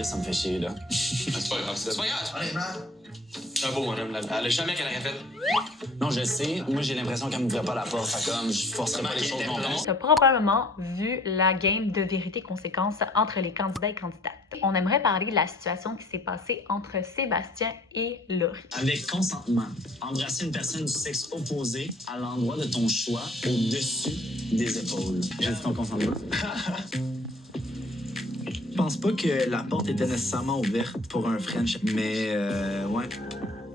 Chris, ça me fait chier, là. C'est pas grave, c'est pas grave. Honnêtement, c'est un beau bonhomme, là. Elle a jamais qu'elle aurait fait. Non, je sais. Moi, j'ai l'impression qu'elle m'ouvrait pas la porte. Fait comme, je forcerais pas les choses non plus. Tu as probablement vu la game de vérité-conséquence entre les candidats et candidates. On aimerait parler de la situation qui s'est passée entre Sébastien et Laurie. Avec consentement, embrasser une personne du sexe opposé à l'endroit de ton choix, au-dessus des épaules. J'ai dit ton consentement. Je pense pas que la porte était nécessairement ouverte pour un French, mais ouais,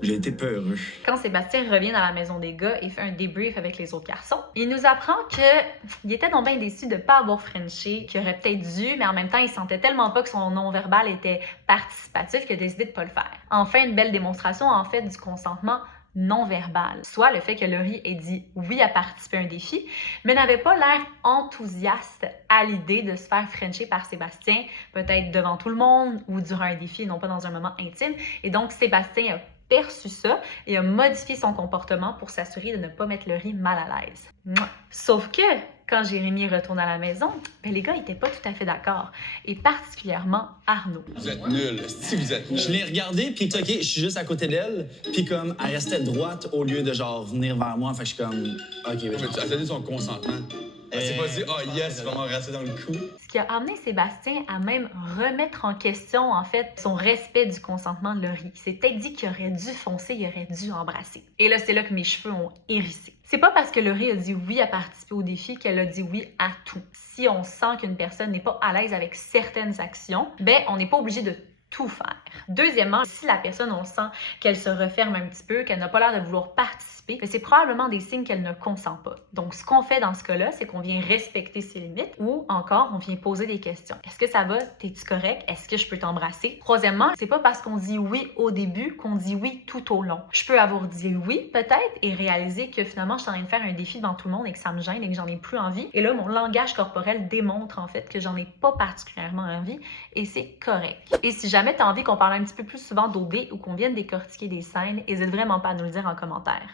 j'ai été peureux. Quand Sébastien revient dans la maison des gars et fait un débrief avec les autres garçons, il nous apprend qu'il était donc bien déçu de ne pas avoir Frenché, qu'il aurait peut-être dû, mais en même temps, il sentait tellement pas que son non-verbal était participatif qu'il a décidé de pas le faire. Enfin, une belle démonstration en fait du consentement non-verbal, soit le fait que Laurie ait dit oui à participer à un défi, mais n'avait pas l'air enthousiaste à l'idée de se faire frencher par Sébastien, peut-être devant tout le monde ou durant un défi et non pas dans un moment intime. Et donc, Sébastien a perçu ça et a modifié son comportement pour s'assurer de ne pas mettre Laurie mal à l'aise. Sauf que, quand Jérémy retourne à la maison, les gars n'étaient pas tout à fait d'accord, et particulièrement Arnaud. Vous êtes nuls, si vous êtes nuls. Je l'ai regardée, puis OK, je suis juste à côté d'elle, puis comme, elle restait droite au lieu de genre venir vers moi, fait que je suis comme, OK, Mais tu as donné son consentement. Elle s'est pas dit, oh yes, vraiment rassé dans le cou. Ce qui a amené Sébastien à même remettre en question, en fait, son respect du consentement de Laurie. Il s'est peut-être dit qu'il aurait dû foncer, il aurait dû embrasser. Et là, c'est là que mes cheveux ont hérissé. C'est pas parce que Laurie a dit oui à participer au défi qu'elle a dit oui à tout. Si on sent qu'une personne n'est pas à l'aise avec certaines actions, ben on n'est pas obligé de tout faire. Deuxièmement, si la personne, on sent qu'elle se referme un petit peu, qu'elle n'a pas l'air de vouloir participer, c'est probablement des signes qu'elle ne consent pas. Donc, ce qu'on fait dans ce cas-là, c'est qu'on vient respecter ses limites ou encore, on vient poser des questions. Est-ce que ça va? T'es-tu correct? Est-ce que je peux t'embrasser? Troisièmement, c'est pas parce qu'on dit oui au début qu'on dit oui tout au long. Je peux avoir dit oui, peut-être, et réaliser que finalement, je suis en train de faire un défi devant tout le monde et que ça me gêne et que j'en ai plus envie. Et là, mon langage corporel démontre en fait que j'en ai pas particulièrement envie et c'est correct. Et si jamais tu as envie qu'on parle un petit peu plus souvent d'OD ou qu'on vienne décortiquer des scènes, n'hésite vraiment pas à nous le dire en commentaire.